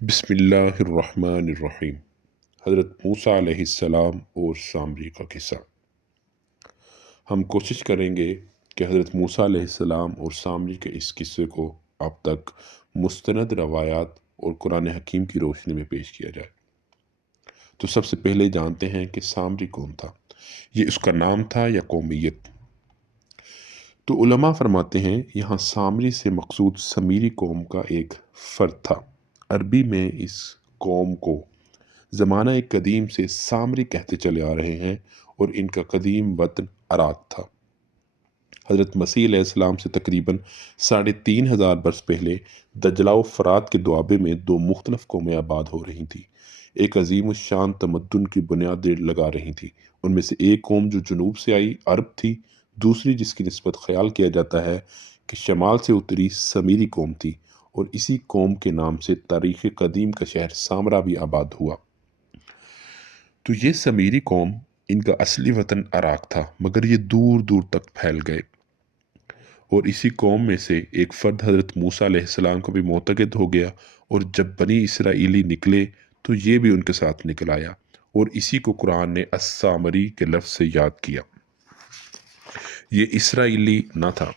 بسم اللہ الرحمن الرحیم۔ حضرت موسیٰ علیہ السلام اور سامری کا قصہ۔ ہم کوشش کریں گے کہ حضرت موسیٰ علیہ السلام اور سامری کے اس قصے کو اب تک مستند روایات اور قرآن حکیم کی روشنی میں پیش کیا جائے۔ تو سب سے پہلے جانتے ہیں کہ سامری کون تھا، یہ اس کا نام تھا یا قومیت؟ تو علماء فرماتے ہیں یہاں سامری سے مقصود سمیری قوم کا ایک فرد تھا۔ عربی میں اس قوم کو زمانہ قدیم سے سامری کہتے چلے آ رہے ہیں اور ان کا قدیم وطن عراق تھا۔ حضرت مسیح علیہ السلام سے تقریباً 3500 برس پہلے دجلہ و فرات کے دوابے میں دو مختلف قومیں آباد ہو رہی تھیں۔ ایک عظیم الشان تمدن کی بنیادیں لگا رہی تھی۔ ان میں سے ایک قوم جو جنوب سے آئی عرب تھی، دوسری جس کی نسبت خیال کیا جاتا ہے کہ شمال سے اتری سمیری قوم تھی، اور اسی قوم کے نام سے تاریخ قدیم کا شہر سامرا بھی آباد ہوا۔ تو یہ سمیری قوم، ان کا اصلی وطن عراق تھا، مگر یہ دور دور تک پھیل گئے، اور اسی قوم میں سے ایک فرد حضرت موسیٰ علیہ السلام کو بھی معتقد ہو گیا، اور جب بنی اسرائیلی نکلے تو یہ بھی ان کے ساتھ نکل آیا، اور اسی کو قرآن نے السامری کے لفظ سے یاد کیا۔ یہ اسرائیلی نہ تھا۔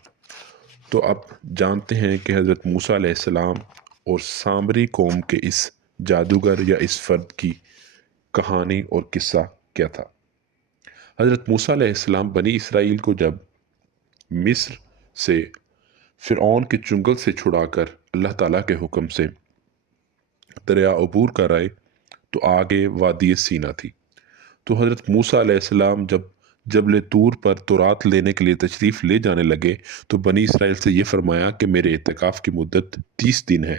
تو اب جانتے ہیں کہ حضرت موسیٰ علیہ السلام اور سامری قوم کے اس جادوگر یا اس فرد کی کہانی اور قصہ کیا تھا۔ حضرت موسیٰ علیہ السلام بنی اسرائیل کو جب مصر سے فرعون کے چنگل سے چھڑا کر اللہ تعالیٰ کے حکم سے دریا عبور کرائے تو آگے وادی سینا تھی۔ تو حضرت موسیٰ علیہ السلام جب جبل طور پر تورات لینے کے لیے تشریف لے جانے لگے تو بنی اسرائیل سے یہ فرمایا کہ میرے اعتکاف کی مدت 30 دن ہے،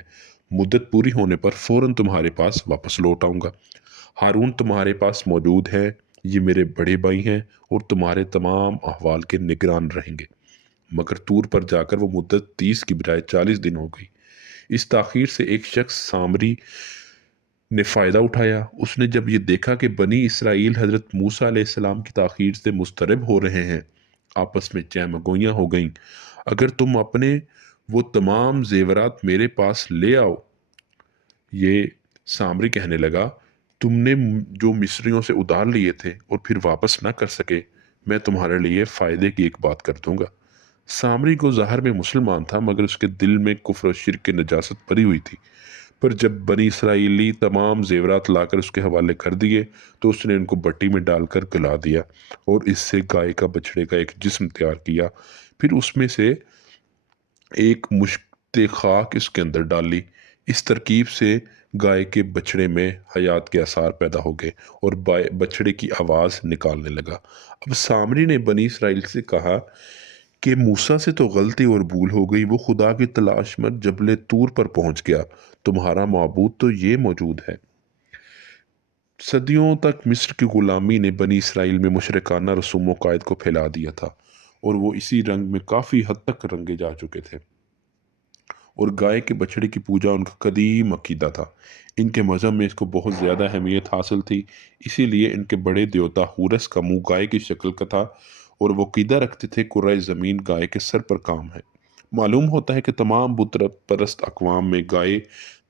مدت پوری ہونے پر فوراً تمہارے پاس واپس لوٹ آؤں گا۔ ہارون تمہارے پاس موجود ہے، یہ میرے بڑے بھائی ہیں اور تمہارے تمام احوال کے نگران رہیں گے۔ مگر طور پر جا کر وہ مدت 30 کی بجائے 40 دن ہو گئی۔ اس تاخیر سے ایک شخص سامری نے فائدہ اٹھایا۔ اس نے جب یہ دیکھا کہ بنی اسرائیل حضرت موسیٰ علیہ السلام کی تاخیر سے مضطرب ہو رہے ہیں، آپس میں چہمگوئیاں ہو گئیں۔ اگر تم اپنے وہ تمام زیورات میرے پاس لے آؤ، یہ سامری کہنے لگا، تم نے جو مصریوں سے ادھار لیے تھے اور پھر واپس نہ کر سکے، میں تمہارے لیے فائدے کی ایک بات کر دوں گا۔ سامری کو ظاہر میں مسلمان تھا، مگر اس کے دل میں کفر و شرک کی نجاست بھری ہوئی تھی۔ پر جب بنی اسرائیلی تمام زیورات لا کر اس کے حوالے کر دیے تو اس نے ان کو بٹی میں ڈال کر گلا دیا اور اس سے گائے کا بچڑے کا ایک جسم تیار کیا، پھر اس میں سے ایک مشت خاک اس کے اندر ڈالی۔ اس ترکیب سے گائے کے بچڑے میں حیات کے آثار پیدا ہو گئے اور بچڑے کی آواز نکالنے لگا۔ اب سامری نے بنی اسرائیل سے کہا کہ موسیٰ سے تو غلطی اور بھول ہو گئی، وہ خدا کی تلاش میں جبل طور پر پہنچ گیا، تمہارا معبود تو یہ موجود ہے۔ صدیوں تک مصر کی غلامی نے بنی اسرائیل میں مشرکانہ رسوم و قائد کو پھیلا دیا تھا، اور وہ اسی رنگ میں کافی حد تک رنگے جا چکے تھے، اور گائے کے بچڑے کی پوجا ان کا قدیم عقیدہ تھا۔ ان کے مذہب میں اس کو بہت زیادہ اہمیت حاصل تھی، اسی لیے ان کے بڑے دیوتا ہورس کا منہ گائے کی شکل کا تھا، اور وہ عقیدہ رکھتے تھے کرۂ زمین گائے کے سر پر کام ہے۔ معلوم ہوتا ہے کہ تمام بت پرست اقوام میں گائے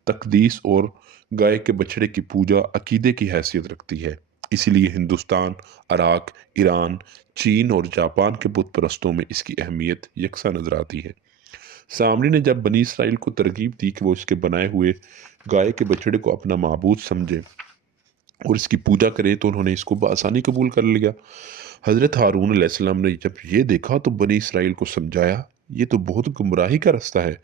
تقدیس اور گائے کے بچڑے کی پوجا عقیدے کی حیثیت رکھتی ہے۔ اسی لیے ہندوستان، عراق، ایران، چین اور جاپان کے بت پرستوں میں اس کی اہمیت یکساں نظر آتی ہے۔ سامری نے جب بنی اسرائیل کو ترغیب دی کہ وہ اس کے بنائے ہوئے گائے کے بچڑے کو اپنا معبود سمجھے اور اس کی پوجا کرے تو انہوں نے اس کو بآسانی قبول کر لیا۔ حضرت ہارون علیہ السلام نے جب یہ دیکھا تو بنی اسرائیل کو سمجھایا یہ تو بہت گمراہی کا راستہ ہے،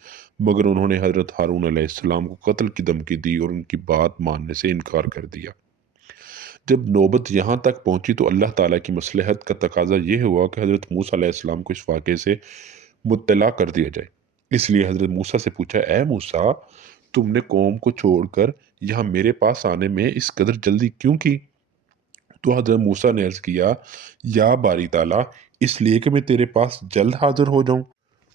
مگر انہوں نے حضرت ہارون علیہ السلام کو قتل کی دھمکی دی اور ان کی بات ماننے سے انکار کر دیا۔ جب نوبت یہاں تک پہنچی تو اللہ تعالیٰ کی مصلحت کا تقاضا یہ ہوا کہ حضرت موسیٰ علیہ السلام کو اس واقعے سے مطلع کر دیا جائے۔ اس لیے حضرت موسیٰ سے پوچھا، اے موسیٰ، تم نے قوم کو چھوڑ کر یہاں میرے پاس آنے میں اس قدر جلدی کیوں کی؟ تو حضرت موسیٰ نے عرض کیا، یا باری تعالیٰ، اس لیے کہ میں تیرے پاس جلد حاضر ہو جاؤں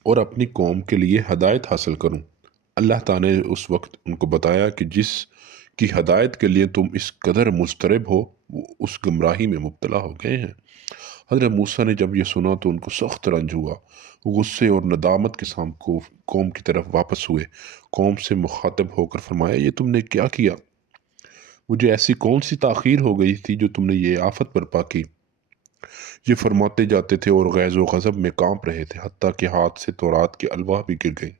اور اپنی قوم کے لیے ہدایت حاصل کروں۔ اللہ تعالیٰ نے اس وقت ان کو بتایا کہ جس کی ہدایت کے لیے تم اس قدر مضطرب ہو، وہ اس گمراہی میں مبتلا ہو گئے ہیں۔ حضرت موسیٰ نے جب یہ سنا تو ان کو سخت رنج ہوا، وہ غصے اور ندامت کے ساتھ قوم کی طرف واپس ہوئے۔ قوم سے مخاطب ہو کر فرمایا، یہ تم نے کیا کیا؟ مجھے ایسی کون سی تاخیر ہو گئی تھی جو تم نے یہ آفت برپا کی؟ یہ فرماتے جاتے تھے اور غیظ و غضب میں کانپ رہے تھے، حتیٰ کہ ہاتھ سے تورات کی الواح بھی گر گئی۔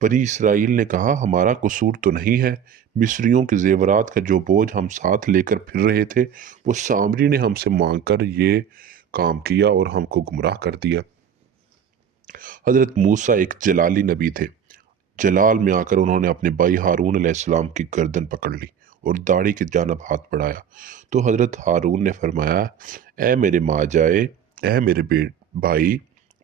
بنی اسرائیل نے کہا، ہمارا قصور تو نہیں ہے، مصریوں کے زیورات کا جو بوجھ ہم ساتھ لے کر پھر رہے تھے وہ سامری نے ہم سے مانگ کر یہ کام کیا اور ہم کو گمراہ کر دیا۔ حضرت موسیٰ ایک جلالی نبی تھے۔ جلال میں آ کر انہوں نے اپنے بھائی ہارون علیہ السلام کی گردن پکڑ لی اور داڑھی کی جانب ہاتھ بڑھایا تو حضرت ہارون نے فرمایا، اے میرے ماں جائے، اے میرے بھائی،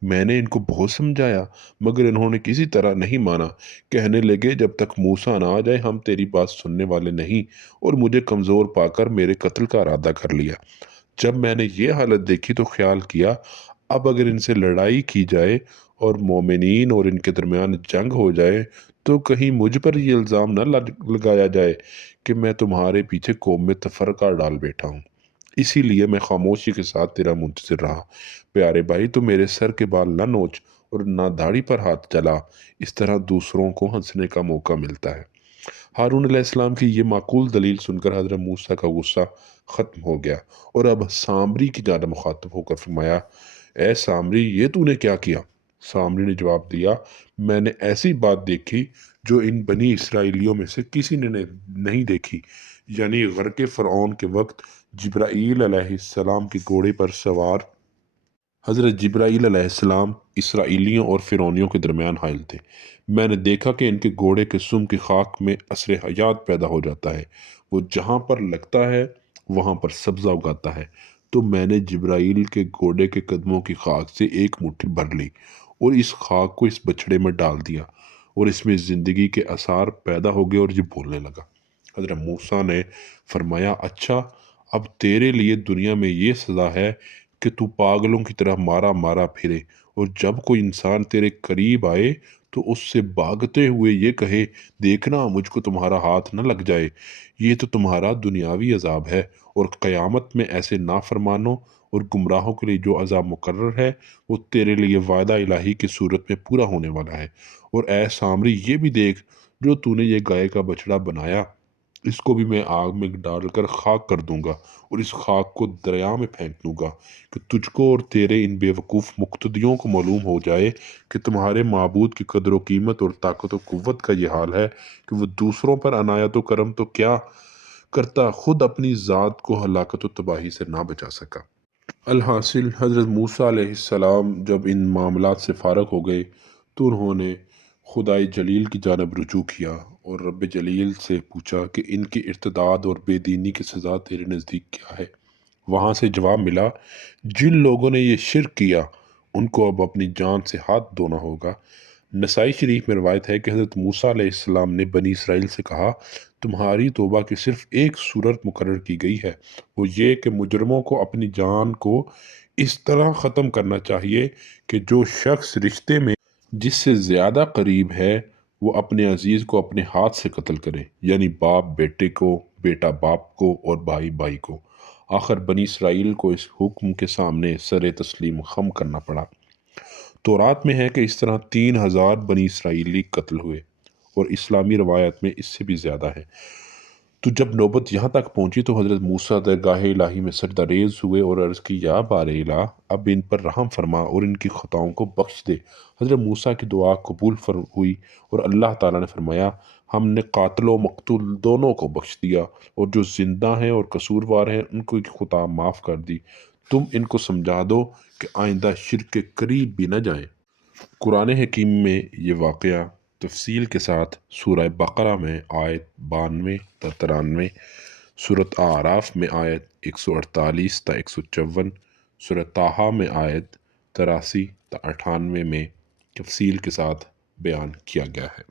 میں نے ان کو بہت سمجھایا مگر انہوں نے کسی طرح نہیں مانا۔ کہنے لگے، جب تک موسیٰ نہ آ جائے ہم تیری بات سننے والے نہیں، اور مجھے کمزور پا کر میرے قتل کا ارادہ کر لیا۔ جب میں نے یہ حالت دیکھی تو خیال کیا، اب اگر ان سے لڑائی کی جائے اور مومنین اور ان کے درمیان جنگ ہو جائے تو کہیں مجھ پر یہ الزام نہ لگایا جائے کہ میں تمہارے پیچھے قوم میں تفرقہ ڈال بیٹھا ہوں۔ اسی لیے میں خاموشی کے ساتھ تیرا منتظر رہا۔ پیارے بھائی، تو میرے سر کے بال نہ نوچ اور نہ داڑھی پر ہاتھ چلا، اس طرح دوسروں کو ہنسنے کا موقع ملتا ہے۔ ہارون علیہ السلام کی یہ معقول دلیل سن کر حضرت موسیٰ کا غصہ ختم ہو گیا اور اب سامری کی جانب مخاطب ہو کر فرمایا، اے سامری، یہ تو نے کیا کیا؟ سامری نے جواب دیا، میں نے ایسی بات دیکھی جو ان بنی اسرائیلیوں میں سے کسی نے نہیں دیکھی، یعنی غرق فرعون کے وقت جبرائیل علیہ السلام کے گھوڑے پر سوار حضرت جبرائیل علیہ السلام اسرائیلیوں اور فرعونیوں کے درمیان حائل تھے۔ میں نے دیکھا کہ ان کے گھوڑے کے سم کی خاک میں عصر حیات پیدا ہو جاتا ہے، وہ جہاں پر لگتا ہے وہاں پر سبزہ اگاتا ہے۔ تو میں نے جبرائیل کے گھوڑے کے قدموں کی خاک سے ایک مٹھی بھر لی اور اس خاک کو اس بچھڑے میں ڈال دیا اور اس میں زندگی کے آثار پیدا ہو گئے اور یہ بولنے لگا۔ حضرت موسیٰ نے فرمایا، اچھا، اب تیرے لیے دنیا میں یہ سزا ہے کہ تو پاگلوں کی طرح مارا مارا پھرے، اور جب کوئی انسان تیرے قریب آئے تو اس سے بھاگتے ہوئے یہ کہے، دیکھنا مجھ کو تمہارا ہاتھ نہ لگ جائے۔ یہ تو تمہارا دنیاوی عذاب ہے، اور قیامت میں ایسے نافرمانوں اور گمراہوں کے لیے جو عذاب مقرر ہے وہ تیرے لیے وعدہ الہی کی صورت میں پورا ہونے والا ہے۔ اور اے سامری، یہ بھی دیکھ، جو تو نے یہ گائے کا بچڑا بنایا، اس کو بھی میں آگ میں ڈال کر خاک کر دوں گا اور اس خاک کو دریا میں پھینک دوں گا کہ تجھ کو اور تیرے ان بے وقوف مقتدیوں کو معلوم ہو جائے کہ تمہارے معبود کی قدر و قیمت اور طاقت و قوت کا یہ حال ہے کہ وہ دوسروں پر عنایت و کرم تو کیا کرتا، خود اپنی ذات کو ہلاکت و تباہی سے نہ بچا سکا۔ الحاصل حضرت موسیٰ علیہ السلام جب ان معاملات سے فارغ ہو گئے تو انہوں نے خدائے جلیل کی جانب رجوع کیا اور رب جلیل سے پوچھا کہ ان کی ارتداد اور بے دینی کی سزا تیرے نزدیک کیا ہے؟ وہاں سے جواب ملا، جن لوگوں نے یہ شرک کیا ان کو اب اپنی جان سے ہاتھ دھونا ہوگا۔ نسائی شریف میں روایت ہے کہ حضرت موسیٰ علیہ السلام نے بنی اسرائیل سے کہا، تمہاری توبہ کی صرف ایک صورت مقرر کی گئی ہے، وہ یہ کہ مجرموں کو اپنی جان کو اس طرح ختم کرنا چاہیے کہ جو شخص رشتے میں جس سے زیادہ قریب ہے وہ اپنے عزیز کو اپنے ہاتھ سے قتل کرے، یعنی باپ بیٹے کو، بیٹا باپ کو اور بھائی بھائی کو۔ آخر بنی اسرائیل کو اس حکم کے سامنے سر تسلیم خم کرنا پڑا۔ تورات میں ہے کہ اس طرح 3000 بنی اسرائیلی قتل ہوئے، اور اسلامی روایت میں اس سے بھی زیادہ ہے۔ تو جب نوبت یہاں تک پہنچی تو حضرت موسیٰ درگاہ الہی میں سجدہ ریز ہوئے اور عرض کی، یا بار الہ، اب ان پر رحم فرما اور ان کی خطاؤں کو بخش دے۔ حضرت موسیٰ کی دعا قبول ہوئی اور اللہ تعالیٰ نے فرمایا، ہم نے قاتل و مقتول دونوں کو بخش دیا، اور جو زندہ ہیں اور قصوروار ہیں ان کو خطا معاف کر دی۔ تم ان کو سمجھا دو کہ آئندہ شرک کے قریب بھی نہ جائیں۔ قرآن حکیم میں یہ واقعہ تفصیل کے ساتھ سورہ بقرہ میں آیت 92 تا 93، سورۃ اعراف میں آیت 148 تا 154، سورہ طٰہٰ میں آیت 83 تا 98 میں تفصیل کے ساتھ بیان کیا گیا ہے۔